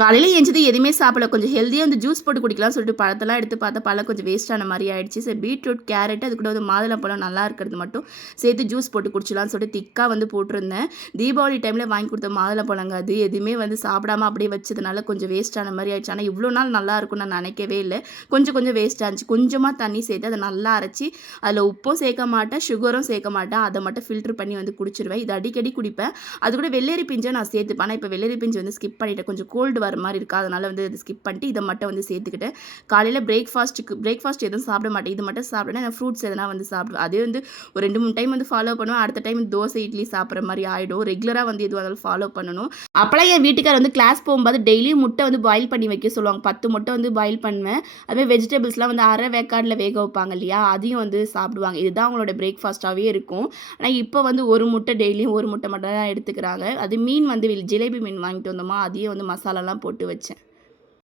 காலையில எந்திச்சது எதுவுமே சாப்பிடல. கொஞ்சம் ஹெல்தியா வந்து ஜூஸ் போட்டு குடிக்கலாம்னு சொல்லிட்டு பழத்தெல்லாம் எடுத்து பார்த்தா, பழம் கொஞ்சம் வேஸ்ட் ஆன மாரி ஆயிடுச்சு. சரி பீட்ரூட், கேரட் அது கூட வந்து மாதுளம்பழம் நல்லா இருக்கிறது மட்டும் சேர்த்து ஜூஸ் போட்டு குடிச்சலாம்னு சொல்லிட்டு திக்கா வந்து போட்டிருந்தேன். தீபாவளி டைம்ல வாங்கி குடுத்த மாதுளம்பழங்க அது. எதுவுமே வந்து சாப்பிடாம அப்படியே வச்சதுனால கொஞ்சம் வேஸ்ட் ஆன மாரி ஆயிடுச்சு. ஆனா இவ்வளோ நாள் நல்லா இருக்கும்னு நான் நினைக்கவே இல்ல. கொஞ்சம் கொஞ்சம் வேஸ்ட்டா இருந்துச்சு. கொஞ்சமா தண்ணி சேர்த்து அத நல்லா அரைச்சு, அதில உப்பும் சேர்க்க மாட்டேன், சுகரும் சேர்க்க மாட்டேன். அத மட்டும் ஃபில்டர் பண்ணி வந்து குடிச்சுருவேன். இது அடிக்கடி குடிப்பேன். அது கூட வெள்ளரி பிஞ்ச நான் சேர்த்துப்பேன். ஆனா இப்ப வெள்ளரி பிஞ்சு வந்து ஸ்கிப் பண்ணிட்டேன். கொஞ்சம் கோல்டு வர மாரி இருக்கா, அதனால வந்து இத ஸ்கிப் பண்ணிட்டு இத மட்டும் வந்து சேர்த்துக்கிட்டேன். காலையில பிரேக்ஃபாஸ்ட் எதுவும் சாப்பிட மாட்டேன். இது மட்டும் சாப்பிடுவேன். நான் ஃப்ரூட்ஸ் எதனா வந்து சாப்பிடுவேன். அதே வந்து ஒரு 2, 3 டைம் வந்து ஃபாலோ பண்ணுவேன். அடுத்த டைம் தோசை, இட்லி சாப்பிடுற மாரி ஆயிடும். ரெகுலரா வந்து எதுவா இருந்தாலும் ஃபாலோ பண்ணணும். அப்பலாம் என் வீட்டுக்காரர் வந்து கிளாஸ் போகும்போது டெய்லியும் முட்டை வந்து பாயில் பண்ணி வைக்க சொல்லுவாங்க. 10 முட்டை வந்து பாயில் பண்ணுவேன். அதுமாரி வெஜிடபிள்ஸ்லாம் வந்து அரை வேக்காடுல வேக வைப்பாங்க இல்லையா? அதையும் வந்து சாப்பிடுவாங்க. இதுதான் அவங்களோட பிரேக்ஃபாஸ்ட்டாவே இருக்கும். ஆனா இப்ப வந்து 1 முட்டை டெய்லியும் 1 முட்டை மட்டும் தான் எடுத்துக்கிறாங்க. அது மீன் வந்து ஜிலேபி மீன் வாங்கிட்டு வந்தோமா, அதையும் வந்து மசாலாலாம் போட்டு வச்சேன்.